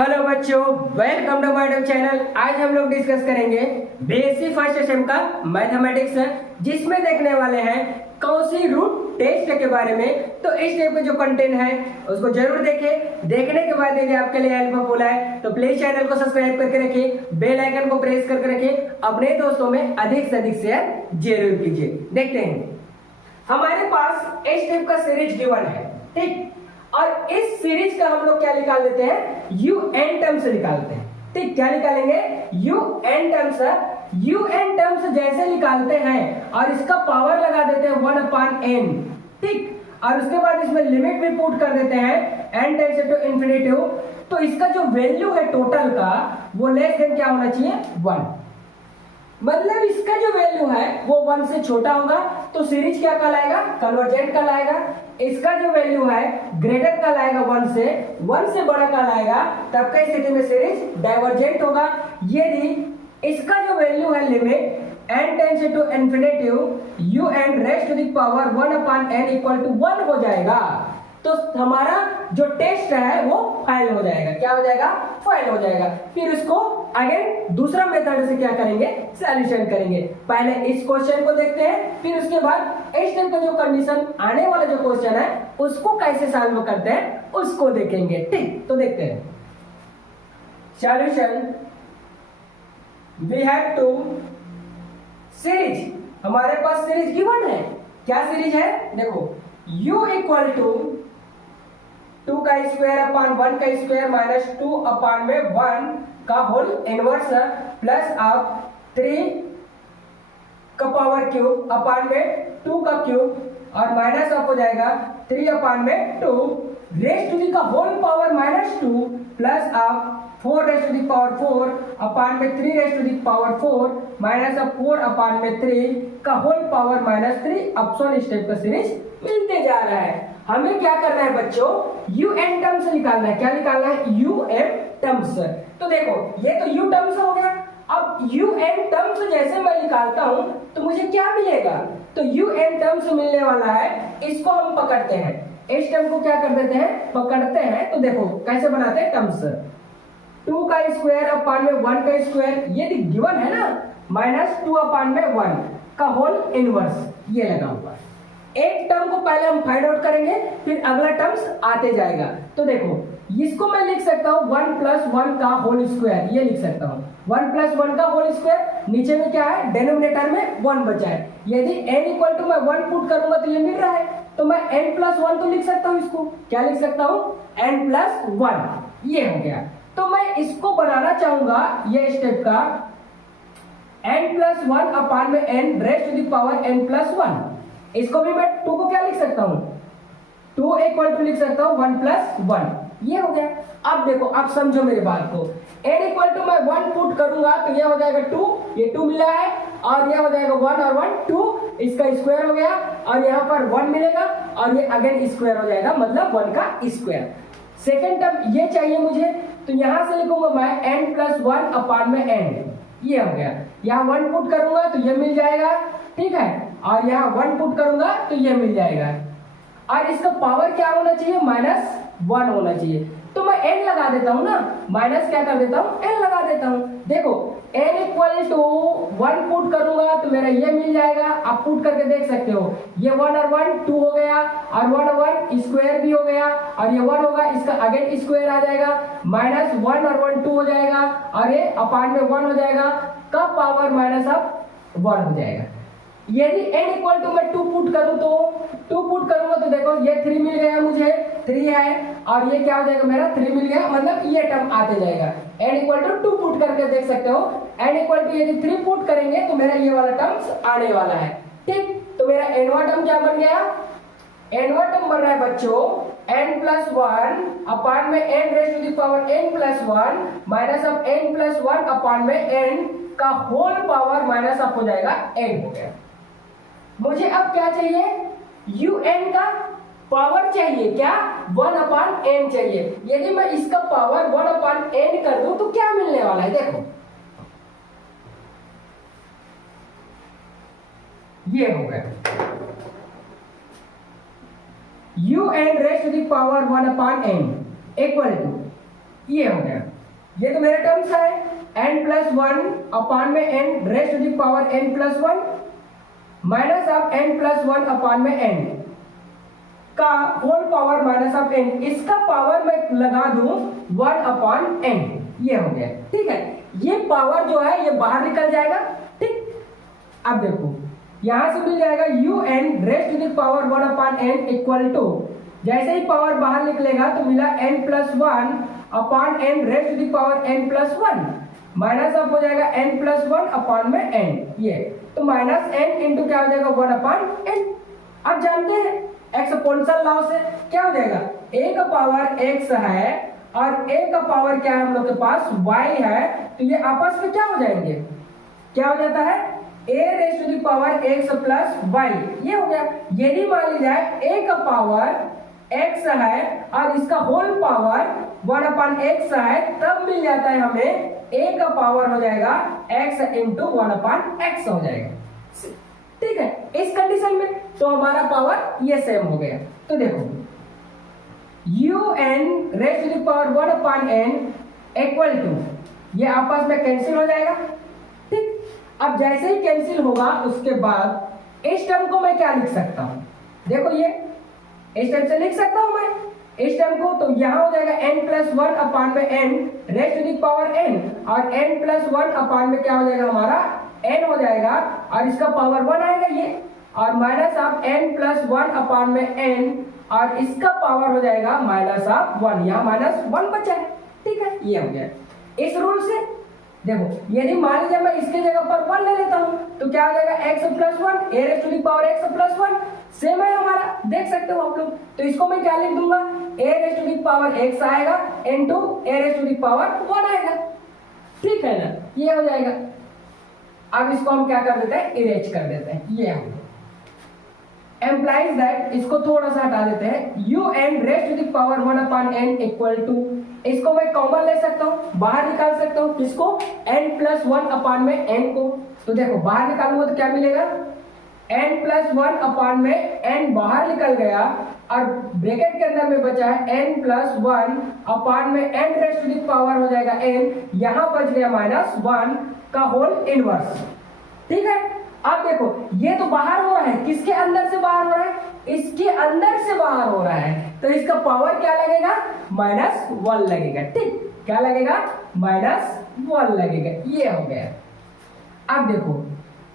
Hello बच्चों, welcome to my YouTube channel. आज हम लोग डिस्कस करेंगे बीएससी फर्स्ट सेम का मैथमेटिक्स, जिसमें देखने वाले हैं कौशी रूट टेस्ट के बारे में। तो इस टाइप का जो कंटेंट है उसको जरूर देखें। देखने के बाद यदि आपके लिए हेल्पफुल है तो प्लीज चैनल को सब्सक्राइब करके रखिए, बेल आइकन को प्रेस करके रखिए, अपने दोस्तों में अधिक से अधिक शेयर जरूर कीजिए। देखते हैं, हमारे पास इस टाइप का सीरीज गिवन है, ठीक। और इस सीरीज का हम लोग क्या निकाल लेते हैं, यू एन टर्म्स निकालते हैं, ठीक। क्या निकालेंगे, u n terms. U n terms जैसे निकालते हैं और इसका पावर लगा देते हैं 1/n, ठीक। और उसके बाद इसमें लिमिट भी पुट कर देते हैं n टेंड्स टू इन्फिनिटी। तो इसका जो वैल्यू है टोटल का वो लेस देन क्या होना चाहिए, 1। मतलब इसका जो वैल्यू है वो 1 से छोटा होगा तो सीरीज क्या कहलाएगा, कन्वर्जेंट कहलाएगा। इसका जो वैल्यू है ग्रेटर कहलाएगा 1 से बड़ा कहलाएगा, तब का स्थिति में सीरीज डाइवर्जेंट होगा। यदि इसका जो वैल्यू है limit n tends to infinity u n raise to the power 1/n equal to 1 हो जाएगा, तो हमारा जो टेस्ट है वो फाइल हो जाएगा। क्या हो जाएगा, फाइल हो जाएगा। फिर उसको अगेन दूसरा मेथड से क्या करेंगे, सॉल्यूशन करेंगे। पहले इस क्वेश्चन को देखते हैं, फिर उसके बाद इस टाइप का जो कंडीशन आने वाला जो क्वेश्चन है उसको कैसे सॉल्व करते हैं उसको देखेंगे, ठीक। तो देखते हैं solution. We have two series, हमारे पास सीरीज गिवन है। क्या सीरीज है, देखो u इक्वल टू 2 का स्क्वायर अपान 1 का स्क्वायर माइनस 2 अपान में 1 का होल इनवर्स प्लस आप 3 का पावर क्यूब अपान में 2 का क्यूब और माइनस आप हो जाएगा 3 अपान में 2 रेज़ टू दी का होल पावर माइनस 2 प्लस आप 4 raise to the power 4 upon में 3 raise to the power 4 minus of 4 upon में 3 का whole power minus 3 option step का सीरीज मिलते जा रहा है। हमें क्या करना है बच्चों, यू एन टर्म्स निकालना है। क्या निकालना है, यू एन टर्म्स। तो देखो ये तो यू टर्म्स हो गया। अब यू एन टर्म्स जैसे मैं निकालता हूं तो मुझे क्या मिलेगा, तो यू एन टर्म्स मिलने वाला है। इसको हम पकड़ते हैं, इस टर्म को क्या कर देते हैं, पकड़ते हैं। तो देखो कैसे बनाते हैं टर्म्स, 2 का स्क्वायर अपान में 1 का स्क्वायर, ये गिवन है ना, माइनस 2 अपान में 1 का होल इनवर्स, ये लगा हुआ है। एक टर्म को पहले हम फाइंड आउट करेंगे, फिर अगला टर्म्स आते जाएगा। तो देखो इसको मैं लिख सकता हूँ 1 प्लस 1 का होल स्क्वायर, ये लिख सकता हूँ 1 प्लस 1 का होल स्क्वायर। नीचे में क्या है, डिनोमिनेटर में 1 बचा है। यदि n इक्वल टू मैं 1 पुट करूंगा तो ये मिल रहा है, तो मैं n प्लस 1 तो लिख सकता हूँ। इसको क्या लिख सकता हूँ, n प्लस 1, ये हो गया। तो मैं इसको बनाना चाहूंगा ये स्टेप का n प्लस 1 अपान में n raise to the power n plus 1। इसको भी मैं 2 को क्या लिख सकता हूँ, 2 इक्वल टू लिख सकता हूँ 1 प्लस 1, ये हो गया। अब देखो, अब समझो मेरी बात को, n इक्वल टू मैं 1 पुट करूंगा तो ये हो जाएगा 2, ये 2 मिला है, और ये हो जाएगा 1 और 1 2, इसका स्क्वायर हो गया, और यहाँ पर 1 मिलेगा और ये अगेन स्क्वायर हो जाएगा, मतलब 1 का स्क्वायर। सेकेंड टर्म ये चाहिए मुझे, तो यहां से लिखूंगा मैं n प्लस 1 अपान में n, ये हो गया। यहाँ 1 पुट करूंगा तो ये मिल जाएगा, ठीक है, और यहाँ 1 पुट करूंगा तो ये मिल जाएगा। और इसका पावर क्या होना चाहिए, -1 होना चाहिए। तो मैं n लगा देता हूँ ना, माइनस क्या कर देता हूँ, n लगा देता हूँ। देखो n इक्वल टू 1 पुट करूंगा तो मेरा ये मिल जाएगा। आप पुट करके देख सकते हो, ये 1 और 1 2 हो गया, और 1 और 1 स्क्वायर भी हो गया, और ये 1 होगा, इसका अगेन स्क्वायर आ जाएगा, -1 और 1 2 हो जाएगा, और ये अपान में 1 हो जाएगा, का पावर माइनस अब 1 हो जाएगा। यदि n इक्वल टू मैं 2 पुट करूं तो 2 पुट करूंगा तो देखो ये 3 मिल गया, मुझे 3 है, और ये क्या हो जाएगा, मेरा 3 मिल गया, मतलब ये टर्म आते जाएगा। n इक्वल टू 2 पुट करके देख सकते हो, n इक्वल टू यदि 3 पुट करेंगे तो मेरा ये वाला टर्म्स आने वाला है, ठीक। तो मेरा nवा टर्म क्या बन गया, nवा टर्म बन रहा है बच्चों n प्लस 1 अपान में n raise to the power n plus 1 minus of n plus 1 upon में n का होल पावर माइनस अब हो जाएगा n हो गया। मुझे अब क्या चाहिए, un का पावर चाहिए, क्या 1/n चाहिए। यदि मैं इसका पावर 1/n कर दूं तो क्या मिलने वाला है, देखो ये हो गया un raise to the power 1/n equal to ये हो गया, ये तो मेरे टर्म्स है n प्लस वन अपान में n raised to the power n plus one minus of n plus one upon में n का whole power minus of n, इसका पावर मैं लगा दूं 1 अपान n, ये हो गया। ठीक है, ये पावर जो है ये बाहर निकल जाएगा। ठीक, अब देखो यहां से मिल जाएगा un raised to the power 1 upon n equal to, जैसे ही पावर बाहर निकलेगा तो मिला n plus one upon n raised to the power n plus one minus of हो जाएगा n प्लस वन अपान में n, ये तो माइनस n इंटू क्या हो जाएगा 1 अपान n। अब जानते हैं एक्सपोनेंशियल लॉ से क्या हो जाएगा, a का पावर x है और a का पावर क्या है हम लोग के पास y है, तो ये आपस में क्या हो जाएंगे, क्या हो जाता है a raised to the power x plus y, ये हो गया। यदि मान ली जाए a का पावर x है और इसका होल पावर 1 अपान x है, तब मिल जाता है हमें a का पावर हो जाएगा x इंटू 1 अपान x हो जाएगा। ठीक है, इस कंडीशन में तो हमारा पावर ये सेम हो गया। तो देखो un raised to the power 1 upon n equal to, ये आपस में कैंसिल हो जाएगा। ठीक, अब जैसे ही कैंसिल होगा उसके बाद इस टर्म को मैं क्या लिख सकता हूं, देखो ये इस टर्म से लिख सकता हूं मैं इस टर्म को, तो यहां हो जाएगा n प्लस वन अपान में n raised to the power n, और n प्लस वन अपान में क्या हो जाएगा हमारा n हो जाएगा, और इसका पावर 1 आएगा ये, और minus of n plus one upon में n, और इसका पावर हो जाएगा माइनस ऑफ 1, यहाँ माइनस 1 बचा है। ठीक है, ये हो गया। इस रूल से देखो यदि मान लीजिए मैं इसके जगह पर 1 ले लेता हूं तो क्या हो जाएगा x plus one a raised to the power x plus one, same है हमारा, देख सकते हो आप लोग। तो इसको मैं क्या लिख दूंगा, a raised to the power x आएगा into a raised to the power 1 आएगा। ठीक है ना, ये हो जाएगा। अब इसको हम क्या कर देते हैं, इरेज कर देते हैं, ये हो एम्प्लाइज दैट, इसको थोड़ा सा हटा देते हैं, un raised to the power 1 upon n equal to, इसको मैं कॉमन ले सकता हूं, बाहर निकाल सकता हूं, किसको n प्लस वन अपान में n को। तो देखो बाहर निकालूंगा तो क्या मिलेगा, n प्लस वन अपान में n बाहर निकल गया, और ब्रैकेट के अंदर में बचा है n प्लस वन अपान में n raised to the power हो जाएगा n, यहां बच गया माइनस वन का होल इनवर्स। ठीक है, अब देखो ये तो बाहर हो रहा है, किसके अंदर से बाहर हो रहा है, इसके अंदर से बाहर हो रहा है, तो इसका पावर क्या लगेगा, माइनस 1 लगेगा। ठीक, क्या लगेगा, माइनस 1 लगेगा, ये हो गया। अब देखो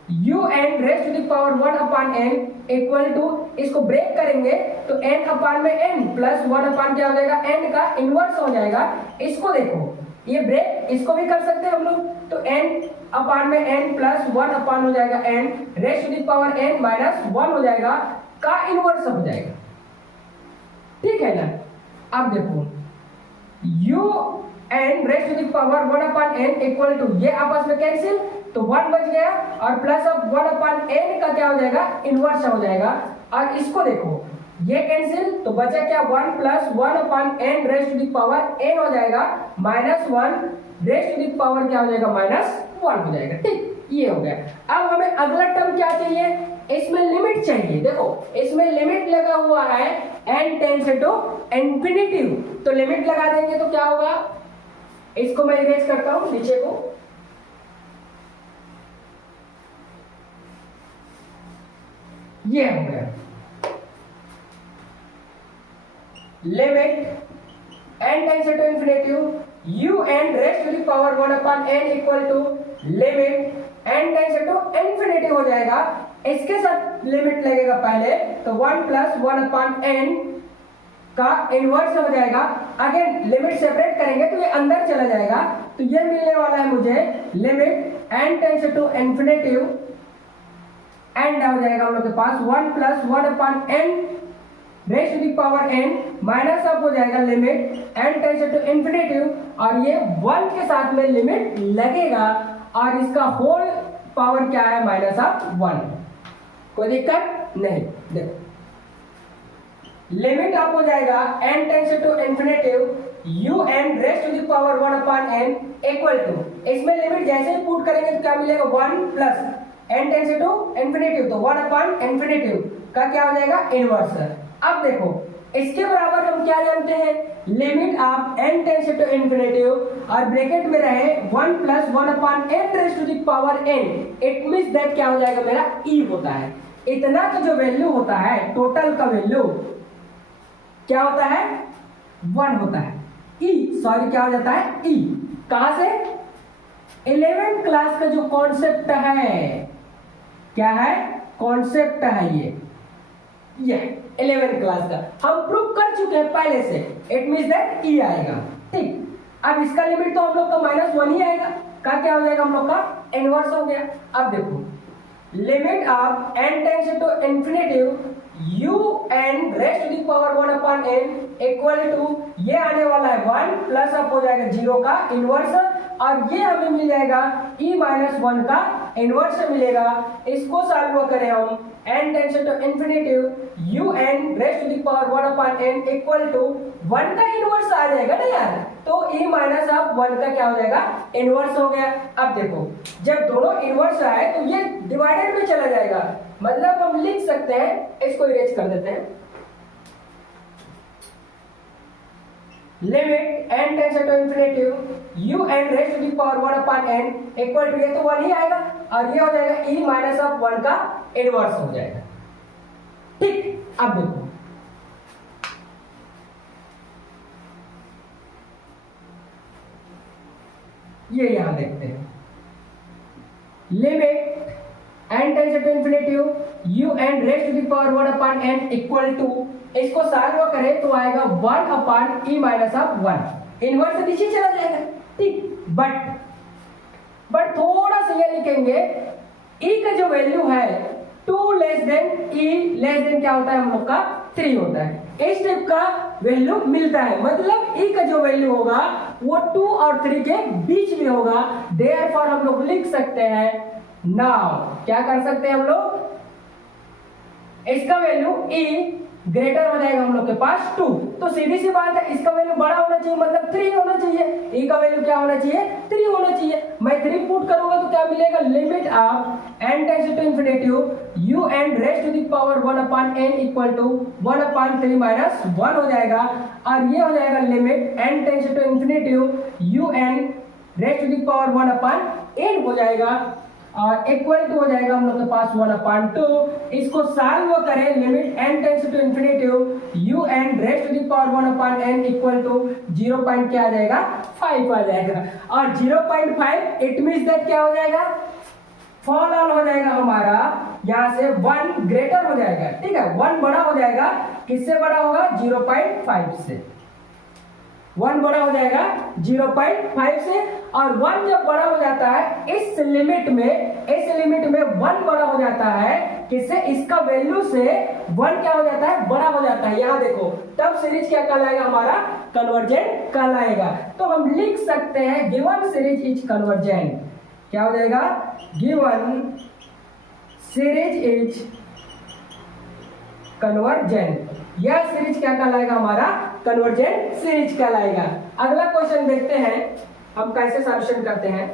un raised to the power 1 upon n equal to, इसको ब्रेक करेंगे तो n अपान में n प्लस 1 अपान क्या हो जाएगा, n का इनवर्स हो जाएगा। इसको देखो ये ब्रेक, इसको भी कर सकते हैं हम लोग, तो n अपान में n प्लस 1 अपान हो जाएगा n raised to the power n minus 1 हो जाएगा, का इनवर्स हो जाएगा। ठीक है ना, अब देखो un raised to the power 1 upon n equal to, ये आपस में कैंसिल, तो 1 बच गया, और प्लस अब 1 अपान n का क्या हो जाएगा, इनवर्स हो जाएगा। और इसको देखो ये कैंसिल, तो बचा क्या, 1 plus 1 upon n raised to the power n हो जाएगा, minus 1 raised to the power क्या हो जाएगा, माइनस 1 हो जाएगा। ठीक, ये हो गया। अब हमें अगला टर्म क्या चाहिए, इसमें लिमिट चाहिए। देखो इसमें लिमिट लगा हुआ है n टेंड्स टू इंफिनिटी, तो लिमिट लगा देंगे तो क्या होगा, इसको मैं इरेज करता हूं नीचे को, ये हो गया limit n tends to infinity un raised to the power 1 upon n equal to limit n tends to infinity हो जाएगा। इसके साथ लिमिट लगेगा पहले, तो 1 प्लस 1 अपान n का इनवर्स हो जाएगा। अगेन लिमिट सेपरेट करेंगे तो ये अंदर चला जाएगा, तो ये मिलने वाला है मुझे limit n tends to infinity, and हो जाएगा हम लोग के पास 1 plus 1 upon n raised to the power n minus of हो जाएगा limit n tends to infinity, और ये 1 के साथ में लिमिट लगेगा, और इसका होल पावर क्या है, माइनस ऑफ 1। कोई दिक्कत नहीं, देखो लिमिट अब हो जाएगा n tends to infinity un raised to the power 1 upon n equal to, इसमें लिमिट जैसे ही पुट करेंगे तो क्या मिलेगा, 1 plus n tends to infinity, तो 1 अपान इंफिनिटी का क्या हो जाएगा, इनवर्स। अब देखो इसके बराबर हम क्या जानते हैं, लिमिट आप n टेंस टू इन्फिनिटिव और ब्रैकेट में रहे 1 plus 1 upon n raise to the power n, it means that क्या हो जाएगा मेरा e होता है। इतना का जो वैल्यू होता है टोटल का वैल्यू क्या होता है 1 होता है। e सॉरी क्या हो जाता है e। कहां से 11th क्लास का जो कॉन्सेप्ट है, क्या है कॉन्सेप्ट है ये 11th क्लास का हम प्रूव कर चुके हैं पहले से, इट मींस दैट e आएगा। ठीक, अब इसका लिमिट तो हम लोग का -1 ही आएगा, का क्या हो जाएगा हम लोग का इनवर्स हो गया। अब देखो limit of n tends to infinity u n raise to the power 1 upon n equal to ये आने वाला है 1 प्लस अब हो जाएगा 0 का इनवर्स, और ये हमें मिल जाएगा e-1 का इनवर्स मिलेगा। इसको सॉल्व करें हम n tends to infinity u n raise to the power 1 upon n equal to 1 का इनवर्स आ जाएगा ना यार, तो e-1 का क्या हो जाएगा इनवर्स हो गया। अब देखो जब दोनों इनवर्स आए तो ये डिवाइडेड में चला जाएगा, मतलब हम लिख सकते हैं, इसको इरेज कर देते हैं, limit n tends to infinity u n raise to the power 1 upon n equal to ये तो 1 ही आएगा और ये हो जाएगा e-1 का इनवर्स हो जाएगा। ठीक, अब देखो ये यहां देखते हैं, limit n tends to infinity u n raise to the power 1 upon n equal to, इसको सॉल्व करें तो आएगा 1 अपॉन e-1, इनवर्स नीचे चला जाएगा। ठीक, बट थोड़ा सा ये लिखेंगे e का जो वैल्यू है 2 less than e less than क्या होता है हम लोग का 3 होता है, इस टाइप का वैल्यू मिलता है, मतलब e का जो वैल्यू होगा वो 2 और 3 के बीच में होगा। देयरफॉर हम लोग लिख सकते हैं, नाउ क्या कर सकते हैं हम लोग, इसका वैल्यू e ग्रेटर हो जाएगा हम लोग के पास 2, तो सीधी सी बात है इसका वैल्यू बड़ा होना चाहिए, मतलब 3 होना चाहिए, e का वैल्यू क्या होना चाहिए 3 होना चाहिए। मैं 3 पुट करूंगा तो क्या मिलेगा, limit of n tends to infinity u n raise to the power 1 upon n equal to 1 upon 3 -1 हो जाएगा, और ये हो जाएगा limit n tends to infinity u n raise to the power 1 upon n हो जाएगा, और इक्वल टू हो जाएगा हम लोग के पास 1 अपॉन 2। इसको सॉल्व करें, limit n tends to infinity u n raise to the power 1 upon n equal to 0 point क्या आ जाएगा 5 आ जाएगा, और 0.5 इट मींस दैट क्या हो जाएगा फॉल ऑन हो जाएगा हमारा, यहां से 1 ग्रेटर हो जाएगा। ठीक है, 1 बड़ा हो जाएगा, किससे बड़ा होगा 0.5 से, 1 बड़ा हो जाएगा 0.5 से, और 1 जब बड़ा हो जाता है इस लिमिट में 1 बड़ा हो जाता है, किससे इसका वैल्यू से 1 क्या हो जाता है बड़ा हो जाता है, यहां देखो, तब सीरीज क्या कहलाएगा हमारा कन्वर्जेंट कहलाएगा। तो हम लिख सकते हैं गिवन सीरीज इज कन्वर्जेंट, क्या हो जाएगा गिवन सीरीज इज कन्वर्जेंट, यह सीरीज क्या कहलाएगा हमारा कन्वर्जेंट सीरीज कहलाएगा। अगला क्वेश्चन देखते हैं हम कैसे सॉल्यूशन करते हैं।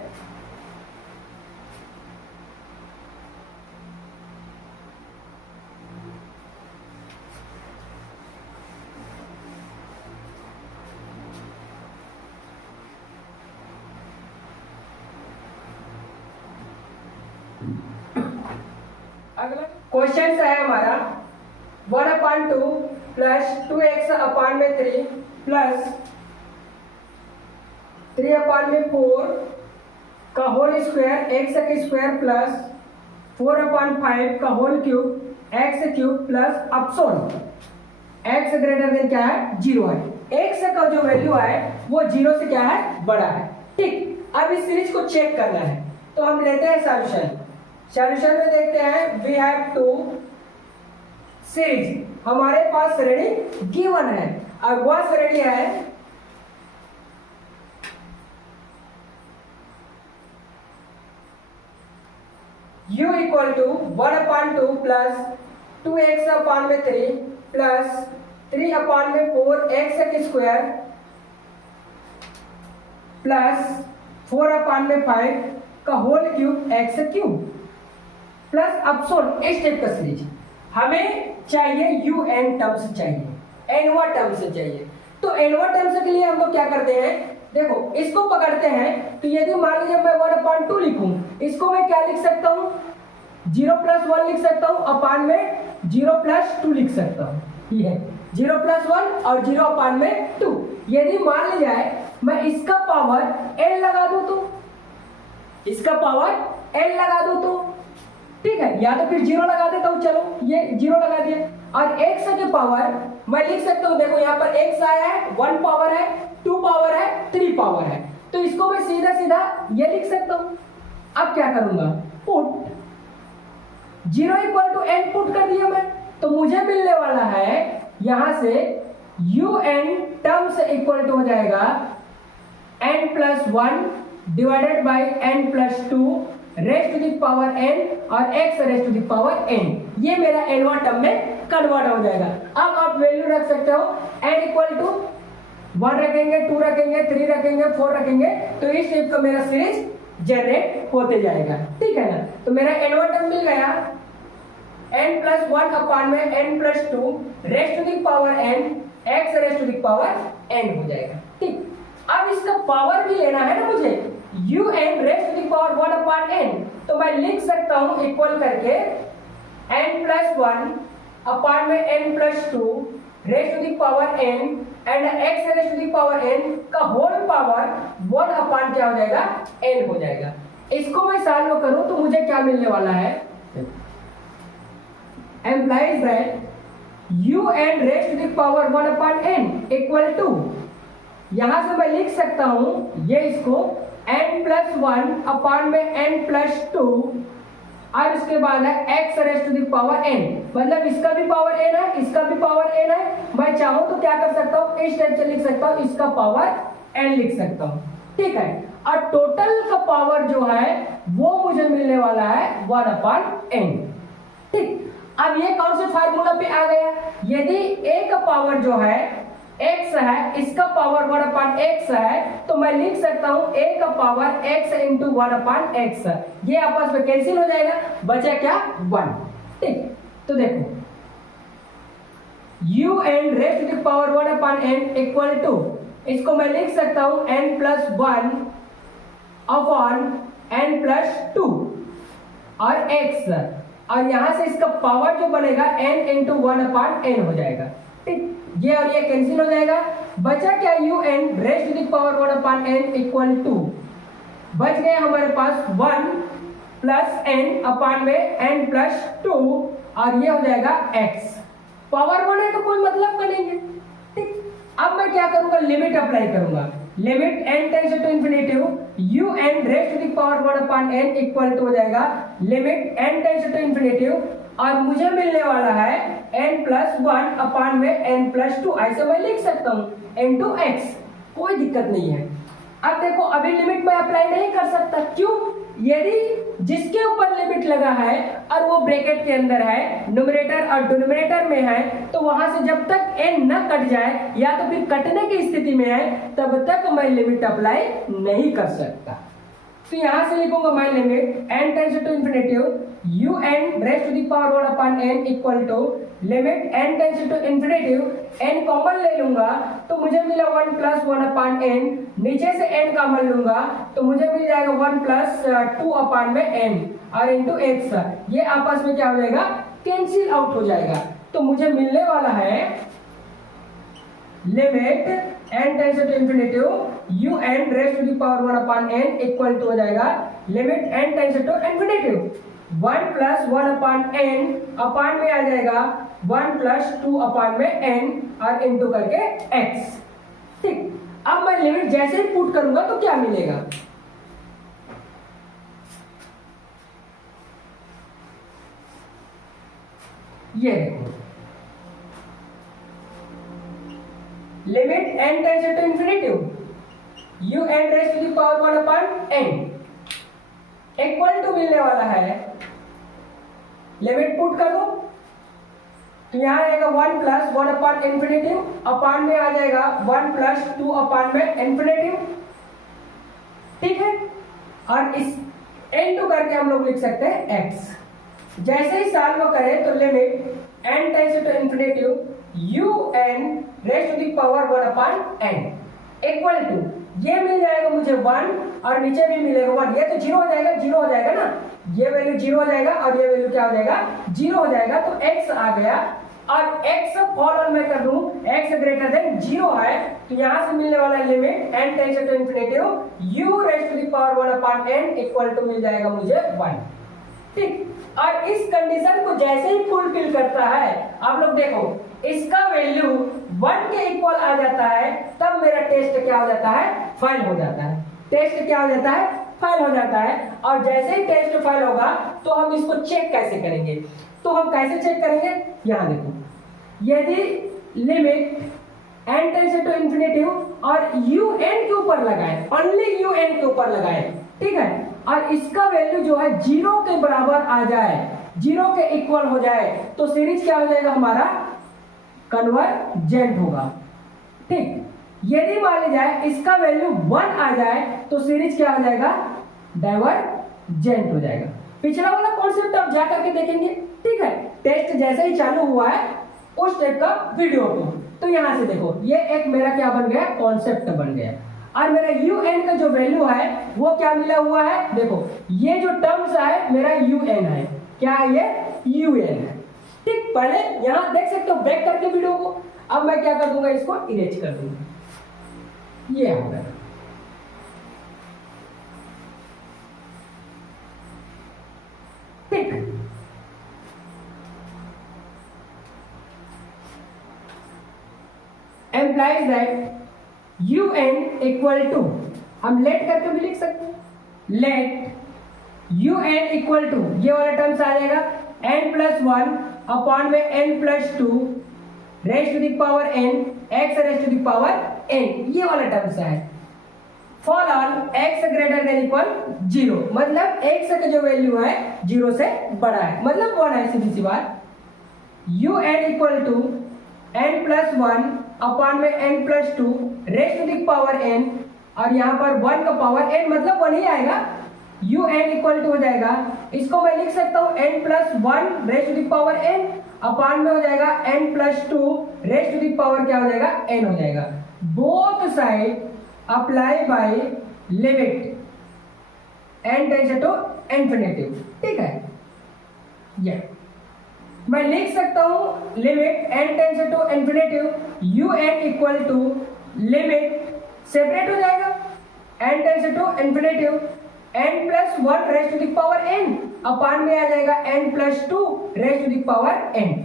अगला क्वेश्चन है हमारा 1/2 प्लस 2x अपॉन में 3 प्लस 3/4 का होल स्क्वायर x का स्क्वायर प्लस 4/5 का whole cube x cube plus epsilon x greater than क्या है 0 है, x का जो वैल्यू है वो 0 से क्या है बड़ा है। ठीक, अब इस सीरीज को चेक करना है, तो हम लेते हैं सॉल्यूशन में देखते हैं वी हैव टू सीरीज, हमारे पास श्रेणी गिवन है, और वह श्रेणी है u equal to 1/2 plus 2x upon में 3 प्लस 3/4 x स्क्वायर प्लस 4/5 का whole cube x cube plus epsilon, इस टाइप का सीरीज हमें चाहिए un टर्म्स चाहिए, n वा टर्म्स चाहिए। तो n1 टर्म्स के लिए हम लोग क्या करते हैं, देखो इसको पकड़ते हैं, तो यदि मान लीजिए मैं 1/2 लिखूं, इसको मैं क्या लिख सकता हूं, 0+1 लिख सकता हूं, अपान में 0+2 लिख सकता हूं। ये है 0+1 और 0/2। यदि मान लिया जाए मैं इसका पावर n लगा दूं, तो इसका पावर n लगा दूं तो ठीक है, या तो फिर 0 लगा देता हूं, चलो ये 0 लगा दिया, और x के पावर मैं लिख सकता हूं, देखो यहाँ पर x आया है, 1 पावर है, 2 पावर है, 3 पावर है, तो इसको मैं सीधा सीधा ये लिख सकता हूं। अब क्या करूंगा, पुट 0 = n पुट कर दिया मैं, तो मुझे मिलने वाला है यहां से un टर्म्स इक्वल टू हो जाएगा n+1 divided by n+2 raised to the power n और x raised to the power n। ये मेरा n1 टर्म में कन्वर्ट हो जाएगा। अब आप वैल्यू रख सकते हो n = 1 रखेंगे, 2 रखेंगे, 3 रखेंगे, 4 रखेंगे, तो इस टाइप का मेरा सीरीज जनरेट होते जाएगा, ठीक है ना। तो मेरा n1 टर्म मिल गया, n+1 अपान में n+2 raised to the power n, x raised to the power n हो जाएगा, ठीक। अब इसका पावर भी लेना है ना मुझे, un raised to the power 1/n, तो मैं लिख सकता हूं इक्वल करके n+1 अपान में n+2 raised to the power n and x raised to the power n का होल पावर 1/, क्या हो जाएगा, n हो जाएगा। इसको मैं सॉल्व करूं तो मुझे क्या मिलने वाला है, implies that un raised to the power 1/n equal to, यहां से मैं लिख सकता हूं ये इसको n+1 अपान में n+2 और इसके बाद है x raised to the power n, मतलब इसका भी पावर n है, इसका भी पावर n है। मैं चाहूं तो क्या कर सकता हूं, इस टाइप से लिख सकता हूं, इसका पावर n लिख सकता हूं, ठीक है। और टोटल का पावर जो है वो मुझे मिलने वाला है 1/n, ठीक। अब ये कौन से फार्मूला पे आ गया, यदि a का पावर जो है x है, इसका पावर 1/x है, तो मैं लिख सकता हूं a का पावर x × 1/x, ये आपस में कैंसिल हो जाएगा, बचा क्या, 1, ठीक। तो देखो un raised to the power 1/n equal to, इसको मैं लिख सकता हूं n+1 अपान n+2 और x, और यहां से इसका पावर जो बनेगा n × 1/n हो जाएगा, ठीक। ये और ये कैंसिल हो जाएगा, बचा क्या, un raised to the power 1/n equal to, बच गया हमारे पास 1 + n अपान में n+2 और ये हो जाएगा x। पावर 1 है तो कोई मतलब का नहीं है, ठीक। अब मैं क्या करूंगा, लिमिट अप्लाई करूंगा, limit n tends to infinity un raised to the power 1/n equal to हो जाएगा limit n tends to infinity, और मुझे मिलने वाला है n+1 अपान में n+2, ऐसे मैं लिख सकता हूं × x, कोई दिक्कत नहीं है। अब देखो अभी लिमिट मैं अप्लाई नहीं कर सकता, क्यों, यदि जिसके ऊपर लिमिट लगा है और वो ब्रैकेट के अंदर है, न्यूमरेटर और डिनोमिनेटर में है, तो वहां से जब तक n न कट जाए या तो फिर कटने की स्थिति में है, तब तक मैं लिमिट अप्लाई नहीं कर सकता। तो यहां से लिखूंगा मैं limit n tends to infinity un raised to the power 1/n equal to limit n tends to infinity, n common ले लूंगा तो मुझे मिला 1 + 1/n, नीचे से n कॉमन लूंगा तो मुझे मिल जाएगा 1 + 2/n और इंटू x, ये आपस में क्या हो जाएगा, कैंसिल आउट हो जाएगा। तो मुझे मिलने वाला है limit n tends to infinity un raised to the power 1/n equal to हो जाएगा limit n tends to infinity 1 + 1/n upon में आ जाएगा 1 + 2/n और इंटू करके x, ठीक। अब मैं लिमिट जैसे ही पुट करूंगा तो क्या मिलेगा, ये देखो limit n tends to infinity un raised to the power 1/n equal to मिलने वाला है, लिमिट पुट करो तो यहां आएगा 1 + 1/∞ अपान में आ जाएगा 1 + 2/∞, ठीक है। और इस n2 करके हम लोग लिख सकते हैं x। जैसे ही सॉल्व करें तो limit n tends to infinity un raised to the power 1 upon n equal to, ये मिल जाएगा मुझे 1 और नीचे भी मिलेगा 1, ये तो 0 हो जाएगा, 0 हो जाएगा ना, ये वैल्यू 0 हो जाएगा और ये वैल्यू क्या हो जाएगा 0 हो जाएगा, तो x आ गया। और x फॉलोन मैं कर दूं x ग्रेटर देन 0 है, तो यहां से मिलने वाला limit n tends to infinity u raise to the power 1 upon n equal to मिल जाएगा मुझे 1। ठीक, और इस कंडीशन को जैसे ही फुलफिल करता है, आप लोग देखो इसका वैल्यू 1 के इक्वल आ जाता है, तब मेरा टेस्ट क्या हो जाता है, फाइल हो जाता है। टेस्ट क्या हो जाता है, फाइल हो जाता है। और जैसे ही टेस्ट फाइल होगा तो हम इसको चेक कैसे करेंगे, तो हम कैसे चेक करेंगे, यहां देखो, यदि limit n tends to infinity और un के ऊपर लगाए, ओनली un के ऊपर लगाए, ठीक है, और इसका वैल्यू जो है 0 के बराबर आ जाए, 0 के इक्वल हो जाए, तो सीरीज क्या हो जाएगा, हमारा कन्वर्जेंट होगा। ठीक, यदि मान ली जाए इसका वैल्यू 1 आ जाए, तो सीरीज क्या हो जाएगा, डाइवर्जेंट हो जाएगा। पिछला वाला कॉन्सेप्ट आप जा करके देखेंगे, ठीक है, टेस्ट जैसे ही चालू हुआ है उस टाइप का वीडियो को, तो यहां से देखो ये एक मेरा क्या बन गया, कॉन्सेप्ट बन गया। और मेरा un का जो वैल्यू है वो क्या मिला हुआ है, देखो ये जो टर्म्स है मेरा un है, क्या है ये un है। ठीक, पहले यहां देख सकते हो बैक करके वीडियो को, अब मैं क्या कर दूंगा, इसको इरेज कर दूंगा, ये हो गया। ठीक, implies that un equal to, हम लेट करके भी लिख सकते हैं, लेट un इक्वल टू, ये वाला टर्म्स आ जाएगा n प्लस 1 अपॉन में n plus 2 raise to the power n x raise to the power n, ये वाला टर्म्स है। For all x greater than equal 0, मतलब x का जो वैल्यू है 0 से बड़ा है, मतलब 1 है, सीधी सी बात। un equal to n plus 1 upon में n plus 2 raise to the power n, और यहाँ पर 1 का पावर n मतलब 1 ही आएगा, un इक्वल टू हो जाएगा, इसको मैं लिख सकता हूँ n plus 1 raise to the power n upon में हो जाएगा n plus 2 raise to the power क्या हो जाएगा, n हो जाएगा। Both side apply by limit n tends to infinity, ठीक है, ये मैं लिख सकता हूं limit n tends to infinity un equal to limit, separate हो जाएगा, n tends to infinity n plus 1 raise to the power n upon में आ जाएगा n plus 2 raise to the power n।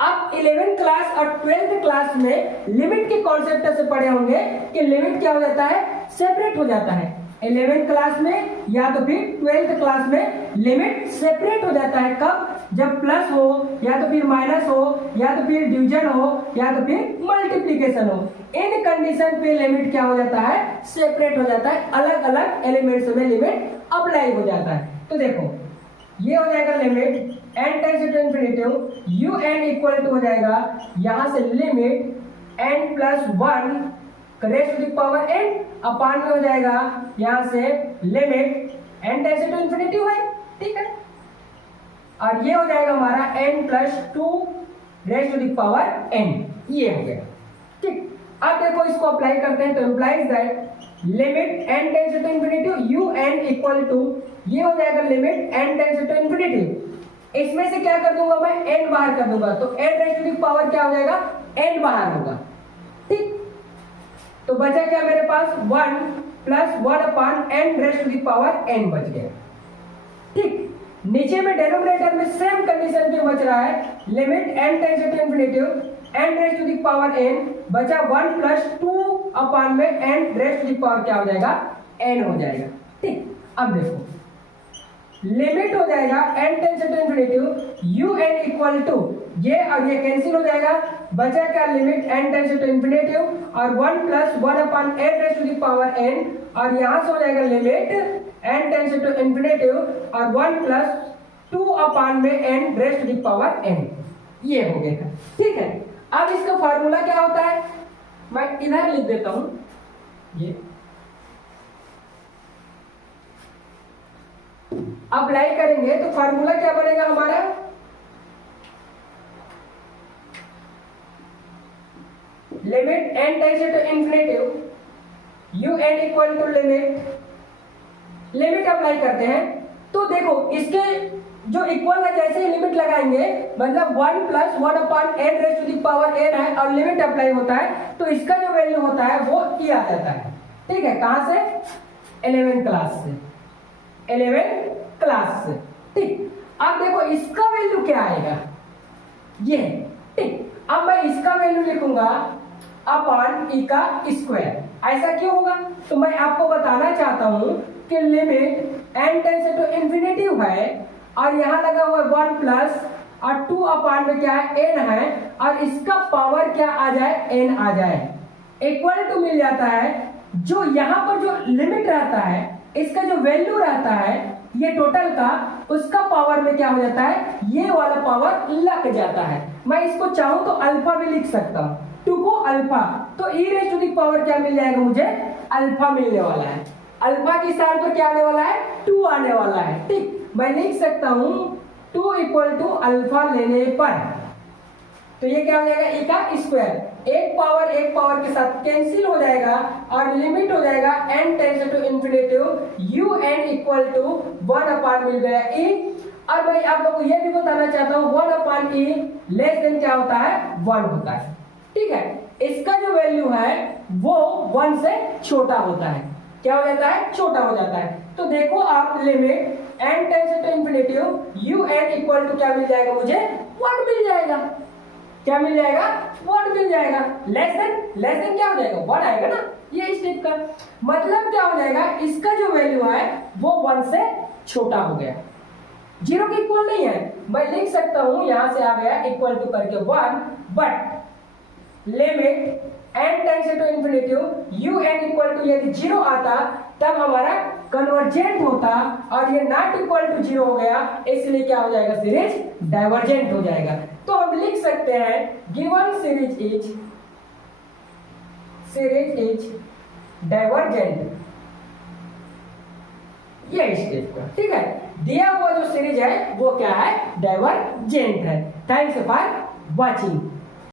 अब 11th क्लास और 12th class में limit के concept से पढ़े होंगे कि लिमिट क्या हो जाता है, सेपरेट हो जाता है। 11th क्लास में या तो फिर 12th क्लास में लिमिट सेपरेट हो जाता है, कब, जब प्लस हो या तो फिर माइनस हो या तो फिर डिवीजन हो या तो फिर मल्टीप्लिकेशन हो, इन कंडीशन पे लिमिट क्या हो जाता है, सेपरेट हो जाता है, अलग अलग एलिमेंट्स में लिमिट अप्लाई हो जाता है। तो देखो ये हो जाएगा limit n tends to infinity un equal to हो जाएगा, यहां से limit n plus 1 raise to the power n upon में हो जाएगा, यहां से limit n tends to infinity है, ठीक है, और ये हो जाएगा हमारा n plus 2 raise to the power n, ये हो गया। ठीक, अब देखो इसको अप्लाई करते हैं, तो implies that limit n tends to infinity un equal to, ये हो जाएगा limit n tends to infinity, इसमें से क्या कर दूंगा मैं, n बाहर कर दूंगा, तो n raise to the power क्या हो जाएगा, n बाहर होगा। ठीक, तो बचा क्या मेरे पास, 1 plus 1 upon n raise to the power n बच गया। ठीक, नीचे में डिनोमिनेटर में सेम कंडीशन पे बच रहा है, limit n tends to infinity n raise to the power n बचा 1 प्लस 2 अपॉन में n raise to the power क्या हो जाएगा, n हो जाएगा। ठीक, अब देखो लिमिट हो जाएगा n tends to infinity un equal to, ये और ये कैंसिल हो जाएगा, बचा क्या limit n tends to infinity और 1 plus 1 upon n raise to the power n, और यहां से हो जाएगा limit n tends to infinity और 1 प्लस 2 अपॉन में n raise to the power n, ये हो गया। ठीक है, अब इसका फार्मूला क्या होता है, मैं इधर लिख देता हूं, ये अप्लाई करेंगे तो फार्मूला क्या बनेगा हमारा, limit n tends to infinity u n equal to limit apply करते हैं। तो देखो इसके जो इक्वल है, जैसे ही लिमिट लगाएंगे मतलब 1 plus 1 upon n raise to the power n है और लिमिट अप्लाई होता है तो इसका जो वैल्यू होता है वो ये आ जाता है। ठीक है, कहां से? 11 क्लास से, 11 क्लास से। ठीक, अब देखो इसका वैल्यू क्या आएगा, ये। ठीक, अब मैं इसका वैल्यू लिखूंगा अपॉन e का स्क्वायर। ऐसा क्यों होगा? तो मैं आपको बताना चाहता हूं कि limit n tends to infinity है और यहाँ लगा हुआ है 1 प्लस और 2 अपॉन में क्या है n है और इसका पावर क्या आ जाए, n आ जाए, इक्वल टू मिल जाता है। जो यहाँ पर जो लिमिट रहता है, इसका जो वैल्यू रहता है ये टोटल का, उसका पावर में क्या हो जाता है, ये वाला पावर लग जाता है। मैं इसको चाहूं तो अल्फा भी लिख सकता हूं, 2 को अल्फा, तो e raise to the power क्या मिल जाएगा मुझे, अल्फा मिलने वाला है। अल्फा की स्थान पर क्या आने वाला है, 2 आने वाला है। ठीक, मैं लिख सकता हूं 2 इक्वल टू अल्फा लेने पर, तो ये क्या हो जाएगा, e का स्क्वायर, एक पावर के साथ कैंसिल हो जाएगा और लिमिट हो जाएगा n tends to infinity u n equal to 1 upon मिल गया e। अब मैं आप लोगों को ये भी बताना चाहता हूं 1 अपॉन e लेस देन क्या होता है, 1 होता है। ठीक है, इसका जो वैल्यू है वो 1 से छोटा होता है, क्या हो जाता है, छोटा हो जाता है। तो देखो आप limit n tends to infinity u n equal to क्या मिल जाएगा मुझे, 1 मिल जाएगा। क्या मिल जाएगा, 1 मिल जाएगा। लेस देन क्या हो जाएगा, 1 आएगा ना, ये स्टेप का मतलब क्या हो जाएगा, इसका जो वैल्यू है वो 1 से छोटा हो गया, 0 के इक्वल नहीं है। मैं लिख सकता हूं यहां से आ गया इक्वल टू करके 1, but limit n tends to infinity u n equal to यदि 0 आता तब हमारा कन्वर्जेंट होता और ये नॉट इक्वल टू 0 हो गया, इसलिए क्या हो जाएगा, सीरीज डाइवर्जेंट हो जाएगा। तो हम लिख सकते हैं गिवन सीरीज इज डाइवर्जेंट, ये स्टेप का। ठीक है, दिया हुआ जो सीरीज है वो क्या है, डाइवर्जेंट है। Thanks for watching.